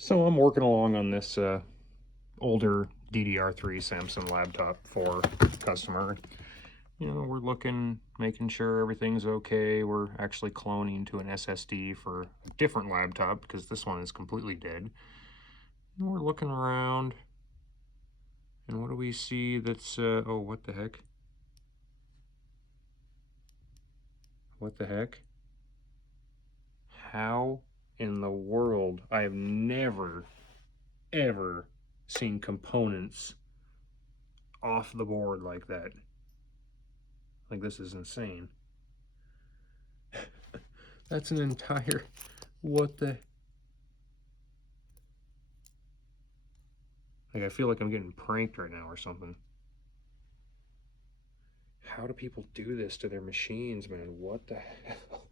So I'm working along on this older DDR3 Samsung laptop for customer. You know, we're looking, making sure everything's okay. We're actually cloning to an SSD for a different laptop because this one is completely dead. And we're looking around, and what do we see that's, oh, what the heck? What the heck? How in the world? I have never, ever seen components off the board like that. Like, this is insane. That's an entire, what the, like, I feel like I'm getting pranked right now or something. How do people do this to their machines, man? What the hell?